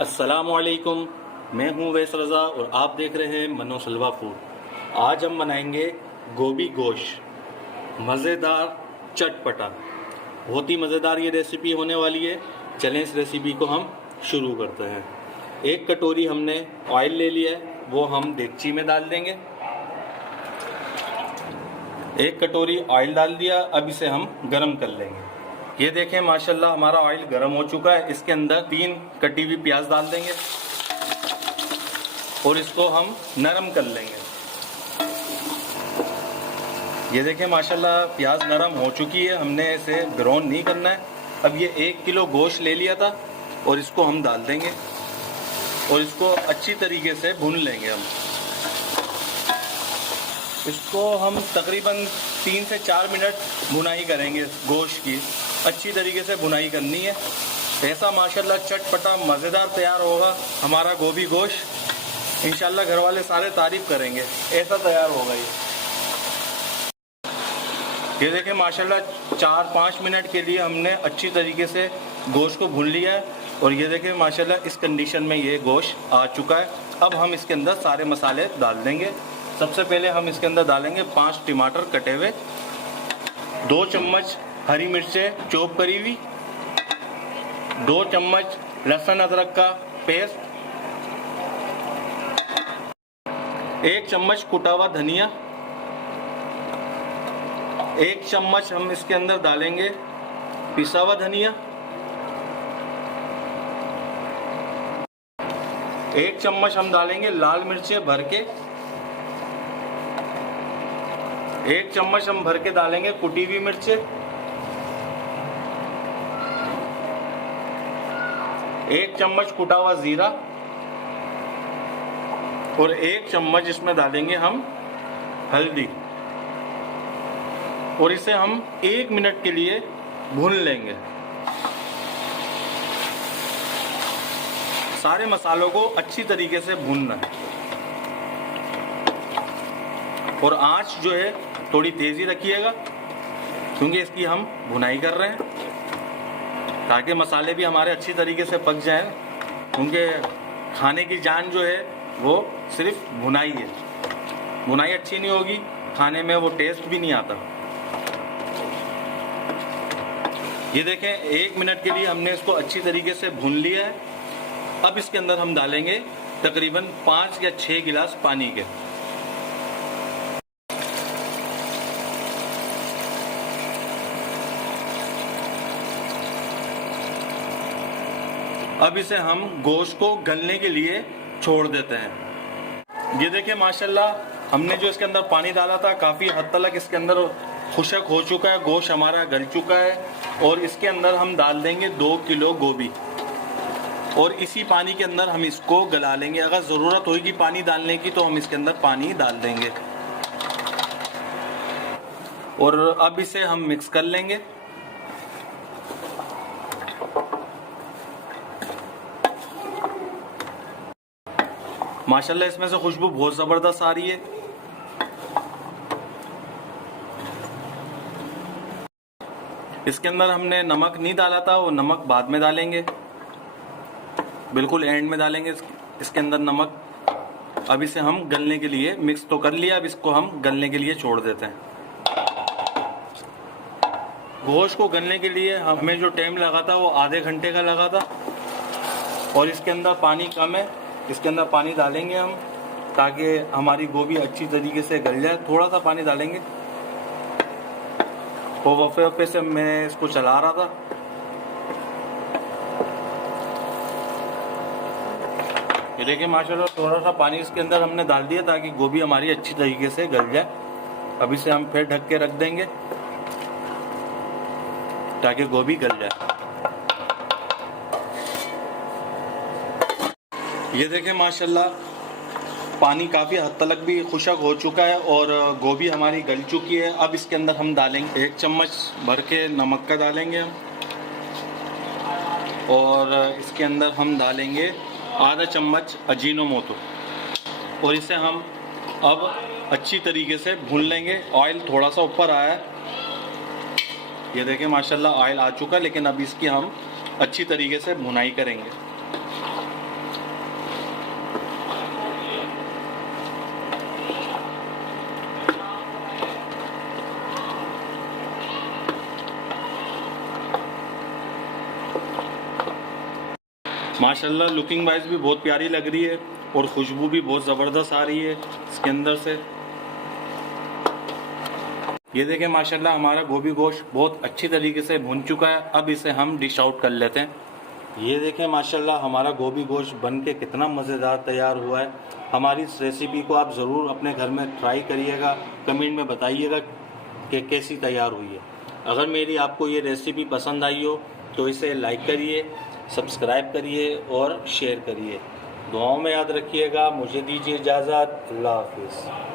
अस्सलामुअलैकुम। मैं हूं वैस रज़ा और आप देख रहे हैं मनो सलवा फूड। आज हम बनाएंगे गोभी गोश्त, मज़ेदार चटपटा। बहुत ही मज़ेदार ये रेसिपी होने वाली है। चलें इस रेसिपी को हम शुरू करते हैं। एक कटोरी हमने ऑयल ले लिया है, वो हम देगची में डाल देंगे। एक कटोरी ऑयल डाल दिया, अब इसे हम गरम कर लेंगे। ये देखें माशाल्लाह हमारा ऑयल गर्म हो चुका है। इसके अंदर 3 कटी हुई प्याज डाल देंगे और इसको हम नरम कर लेंगे। ये देखें माशाल्लाह प्याज नरम हो चुकी है, हमने इसे ब्राउन नहीं करना है। अब ये 1 किलो गोश्त ले लिया था और इसको हम डाल देंगे और इसको अच्छी तरीके से भून लेंगे। हम इसको हम तकरीबन 3 से 4 मिनट भुनाई करेंगे। गोश्त की अच्छी तरीके से भुनाई करनी है। ऐसा माशाल्लाह चटपटा मज़ेदार तैयार होगा हमारा गोभी गोश्त। इंशाल्लाह घर वाले सारे तारीफ करेंगे, ऐसा तैयार होगा ये देखें माशाल्लाह 4-5 मिनट के लिए हमने अच्छी तरीके से गोश्त को भून लिया है और ये देखें माशाल्लाह इस कंडीशन में ये गोश्त आ चुका है। अब हम इसके अंदर सारे मसाले डाल देंगे। सबसे पहले हम इसके अंदर डालेंगे 5 टमाटर कटे हुए, 2 चम्मच हरी मिर्चें चॉप करी हुई, 2 चम्मच लहसुन अदरक का पेस्ट, 1 चम्मच कुटा हुआ धनिया, 1 चम्मच हम इसके अंदर डालेंगे पिसा हुआ धनिया, 1 चम्मच हम डालेंगे लाल मिर्चें भर के, 1 चम्मच हम भर के डालेंगे कुटी हुई मिर्चें, 1 चम्मच कुटा हुआ जीरा और 1 चम्मच इसमें डालेंगे हम हल्दी और इसे हम 1 मिनट के लिए भून लेंगे। सारे मसालों को अच्छी तरीके से भूनना है और आंच जो है थोड़ी तेजी रखिएगा क्योंकि इसकी हम भुनाई कर रहे हैं ताकि मसाले भी हमारे अच्छी तरीके से पक जाएं। क्योंकि खाने की जान जो है वो सिर्फ भुनाई है। भुनाई अच्छी नहीं होगी खाने में वो टेस्ट भी नहीं आता। ये देखें 1 मिनट के लिए हमने इसको अच्छी तरीके से भून लिया है। अब इसके अंदर हम डालेंगे तकरीबन 5 या 6 गिलास पानी के। अब इसे हम गोश्त को गलने के लिए छोड़ देते हैं। ये देखिए माशाल्लाह हमने जो इसके अंदर पानी डाला था काफ़ी हद तक इसके अंदर खुशक हो चुका है, गोश्त हमारा गल चुका है और इसके अंदर हम डाल देंगे 2 किलो गोभी और इसी पानी के अंदर हम इसको गला लेंगे। अगर ज़रूरत होगी पानी डालने की तो हम इसके अंदर पानी डाल देंगे और अब इसे हम मिक्स कर लेंगे। माशाल्लाह इसमें से खुशबू बहुत ज़बरदस्त आ रही है। इसके अंदर हमने नमक नहीं डाला था, वो नमक बाद में डालेंगे, बिल्कुल एंड में डालेंगे इसके अंदर नमक। अब इसे हम गलने के लिए मिक्स तो कर लिया, अब इसको हम गलने के लिए छोड़ देते हैं। गोश्त को गलने के लिए हमें जो टाइम लगा था वो आधे घंटे का लगा था और इसके अंदर पानी कम है, इसके अंदर पानी डालेंगे हम ताकि हमारी गोभी अच्छी तरीके से गल जाए। थोड़ा सा पानी डालेंगे तो वफ़े वफ़े से मैं इसको चला रहा था। ये देखिए माशाल्लाह थोड़ा सा पानी इसके अंदर हमने डाल दिया ताकि गोभी हमारी अच्छी तरीके से गल जाए। अब इसे हम फिर ढक के रख देंगे ताकि गोभी गल जाए। ये देखें माशाल्लाह पानी काफ़ी हद तक भी खुशक हो चुका है और गोभी हमारी गल चुकी है। अब इसके अंदर हम डालेंगे 1 चम्मच भर के नमक का डालेंगे हम और इसके अंदर हम डालेंगे आधा चम्मच अजीनोमोटो और इसे हम अब अच्छी तरीके से भून लेंगे। ऑयल थोड़ा सा ऊपर आया है, ये देखें माशाल्लाह ऑयल आ चुका है, लेकिन अब इसकी हम अच्छी तरीके से भुनाई करेंगे। माशाल्लाह लुकिंग वाइज भी बहुत प्यारी लग रही है और खुशबू भी बहुत ज़बरदस्त आ रही है इसके अंदर से। ये देखें माशाल्लाह हमारा गोभी गोश्त बहुत अच्छी तरीके से भुन चुका है। अब इसे हम डिश आउट कर लेते हैं। ये देखें माशाल्लाह हमारा गोभी गोश्त बन के कितना मज़ेदार तैयार हुआ है। हमारी इस रेसिपी को आप ज़रूर अपने घर में ट्राई करिएगा, कमेंट में बताइएगा कि कैसी तैयार हुई है। अगर मेरी आपको ये रेसिपी पसंद आई हो तो इसे लाइक करिए, सब्सक्राइब करिए और शेयर करिए। दुआओं में याद रखिएगा। मुझे दीजिए इजाज़त। अल्लाह हाफिज़।